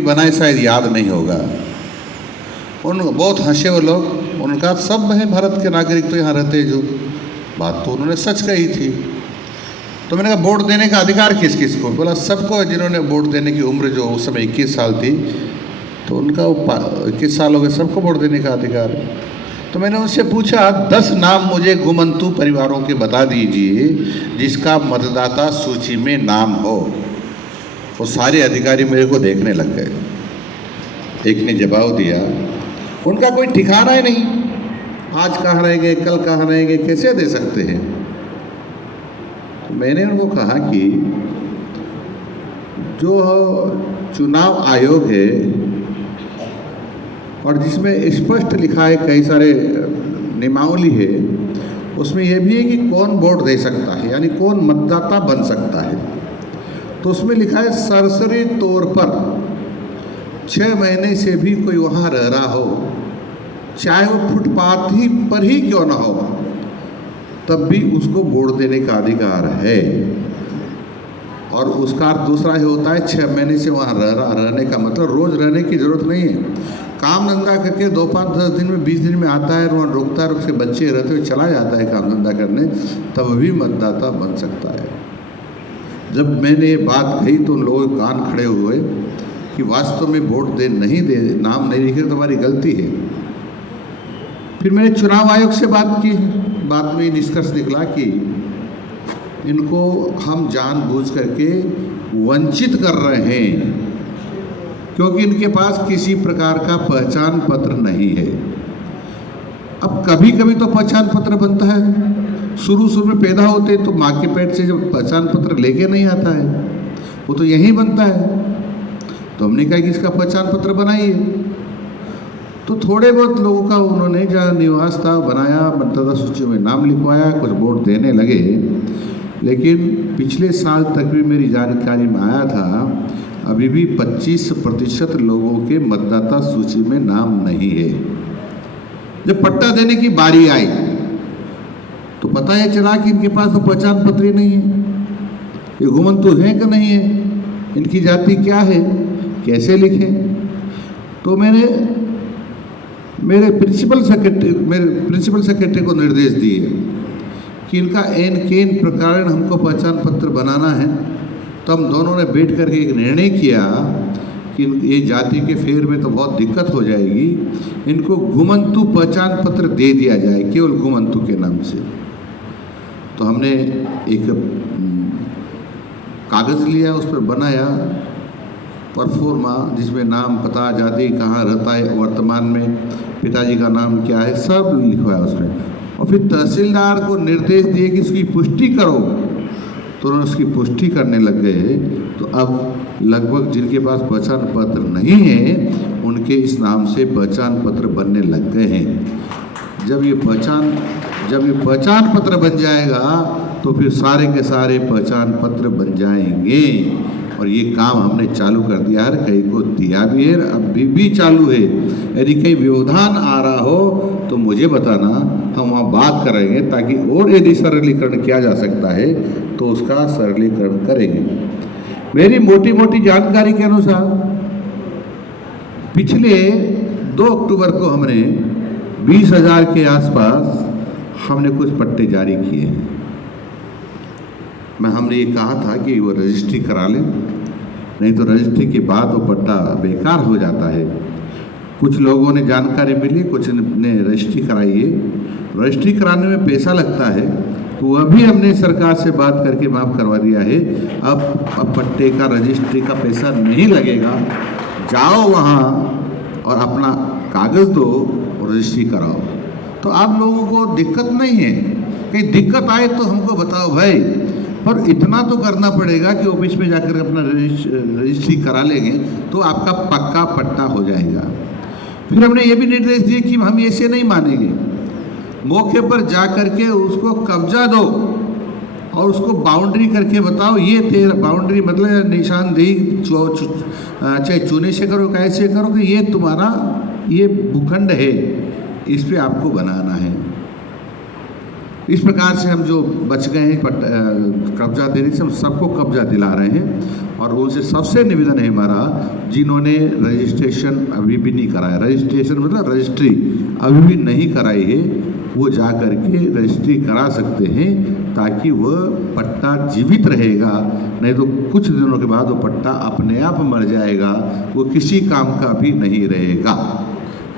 बनाए शायद याद नहीं होगा। उन बहुत हंसे वो लोग। उन्होंने कहा सब है भारत के नागरिक तो यहाँ रहते जो, बात तो उन्होंने सच कही थी। तो मैंने कहा वोट देने का अधिकार किस किस को? बोला सबको, जिन्होंने वोट देने की उम्र जो उस समय 21 साल थी, तो उनका 21 साल हो गए, सबको वोट देने का अधिकार है। तो मैंने उनसे पूछा 10 नाम मुझे घुमंतू परिवारों के बता दीजिए जिसका मतदाता सूची में नाम हो। वो सारे अधिकारी मेरे को देखने लग गए। एक ने जवाब दिया उनका कोई ठिकाना ही नहीं, आज कहाँ रहेंगे कल कहाँ रहेंगे, कैसे दे सकते हैं? तो मैंने उनको कहा कि जो चुनाव आयोग है और जिसमें स्पष्ट लिखा है, कई सारे नियमावली है, उसमें यह भी है कि कौन वोट दे सकता है, यानी कौन मतदाता बन सकता है। तो उसमें लिखा है सरसरी तौर पर 6 महीने से भी कोई वहाँ रह रहा हो, चाहे वो फुटपाथ ही पर ही क्यों ना हो, तब भी उसको वोट देने का अधिकार है। और उसका दूसरा ये होता है 6 महीने से वहाँ रहने का मतलब रोज़ रहने की ज़रूरत नहीं है। काम धंधा करके 2, 5, 10 दिन में 20 दिन में आता है, वहाँ रुकता है, उसके बच्चे रहते हुए चला जाता है काम धंधा करने, तब भी मतदाता बन सकता है। जब मैंने ये बात कही तो उन लोगों के कान खड़े हुए कि वास्तव में वोट नहीं दे, नाम नहीं लिखे तो तुम्हारी गलती है। फिर मैंने चुनाव आयोग से बात की, बात में निष्कर्ष निकला कि इनको हम जानबूझ करके वंचित कर रहे हैं, क्योंकि इनके पास किसी प्रकार का पहचान पत्र नहीं है। अब कभी कभी तो पहचान पत्र बनता है, शुरू में पैदा होते तो माँ के पेट से जब पहचान पत्र लेके नहीं आता है, वो तो यहीं बनता है। तो हमने कहा कि इसका पहचान पत्र बनाइए। तो थोड़े बहुत लोगों का उन्होंने जहाँ निवास था बनाया, मतदाता सूची में नाम लिखवाया, कुछ वोट देने लगे। लेकिन पिछले साल तक भी मेरी जानकारी में आया था, अभी भी 25% लोगों के मतदाता सूची में नाम नहीं है। जब पट्टा देने की बारी आई तो पता है चला कि इनके पास तो पहचान पत्र ही नहीं है। ये घुमंतू हैं कि नहीं है, इनकी जाति क्या है, कैसे लिखें? तो मेरे प्रिंसिपल सेक्रेटरी को निर्देश दिए कि इनका केन प्रकार हमको पहचान पत्र बनाना है। तो हम दोनों ने बैठ करके एक निर्णय किया कि ये जाति के फेर में तो बहुत दिक्कत हो जाएगी, इनको घुमंतू पहचान पत्र दे दिया जाए, केवल घुमंतू के नाम से। तो हमने एक कागज़ लिया, उस पर बनाया परफॉर्मा, जिसमें नाम, पता, जाति, कहाँ रहता है, वर्तमान में पिताजी का नाम क्या है, सब लिखवाया उसमें। और फिर तहसीलदार को निर्देश दिए कि इसकी पुष्टि करो। तो उन्होंने उसकी पुष्टि करने लग गए। तो अब लगभग जिनके पास पहचान पत्र नहीं है उनके इस नाम से पहचान पत्र बनने लग गए हैं। जब ये पहचान पत्र बन जाएगा तो फिर सारे के सारे पहचान पत्र बन जाएंगे। और ये काम हमने चालू कर दिया है, कई को दिया भी है, अभी भी चालू है। यदि कहीं व्यवधान आ रहा हो तो मुझे बताना, हम वहाँ बात करेंगे, ताकि और यदि सरलीकरण किया जा सकता है तो उसका सरलीकरण करेंगे। मेरी मोटी मोटी जानकारी के अनुसार पिछले 2 अक्टूबर को हमने 20,000 के आसपास हमने कुछ पट्टे जारी किए हैं। हमने ये कहा था कि वो रजिस्ट्री करा लें, नहीं तो रजिस्ट्री के बाद वो पट्टा बेकार हो जाता है। कुछ लोगों ने जानकारी मिली, कुछ ने रजिस्ट्री कराई है। रजिस्ट्री कराने में पैसा लगता है, तो वह भी हमने सरकार से बात करके माफ़ करवा दिया है। अब पट्टे का, रजिस्ट्री का पैसा नहीं लगेगा। जाओ वहाँ और अपना कागज़ दो और रजिस्ट्री कराओ, तो आप लोगों को दिक्कत नहीं है। कहीं दिक्कत आए तो हमको बताओ भाई, पर इतना तो करना पड़ेगा कि ऑफिस में जाकर अपना रजिस्ट्री करा लेंगे तो आपका पक्का पट्टा हो जाएगा। फिर हमने ये भी निर्देश दिए कि हम ऐसे नहीं मानेंगे, मौके पर जा करके उसको कब्जा दो और उसको बाउंड्री करके बताओ, ये तेरा बाउंड्री मतलब निशानदेही, चाहे चूने से करो, कैसे करो कि ये तुम्हारा ये भूखंड है, इस पे आपको बनाना है। इस प्रकार से हम जो बच गए हैं कब्जा देने से, हम सबको कब्जा दिला रहे हैं। और उनसे सबसे निवेदन है हमारा, जिन्होंने रजिस्ट्रेशन अभी भी नहीं कराया, रजिस्ट्रेशन मतलब रजिस्ट्री अभी भी नहीं कराई है, वो जा कर के रजिस्ट्री करा सकते हैं, ताकि वह पट्टा जीवित रहेगा। नहीं तो कुछ दिनों के बाद वो पट्टा अपने आप मर जाएगा, वो किसी काम का भी नहीं रहेगा।